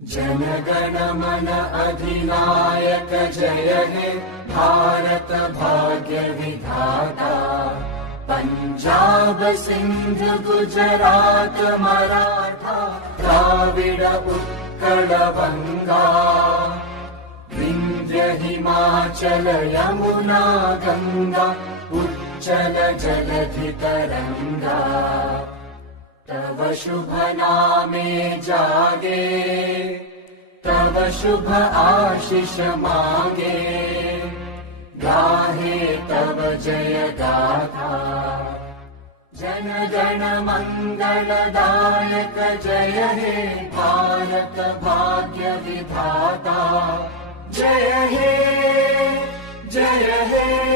जनगण मन अधिनायक जय हे भारत भाग्य विधाता। पंजाब सिंध गुजरात मराठा द्राविड उत्कल बंगा। विंध्य हिमाचल यमुना गंगा उच्चल जलधि तरंगा। तव शुभ नामे जागे तव शुभ आशीष मांगे। गाहे तव जय गाथा जन गण मंगलदायक जय हे भारत भाग्य विधाता। जय हे जय हे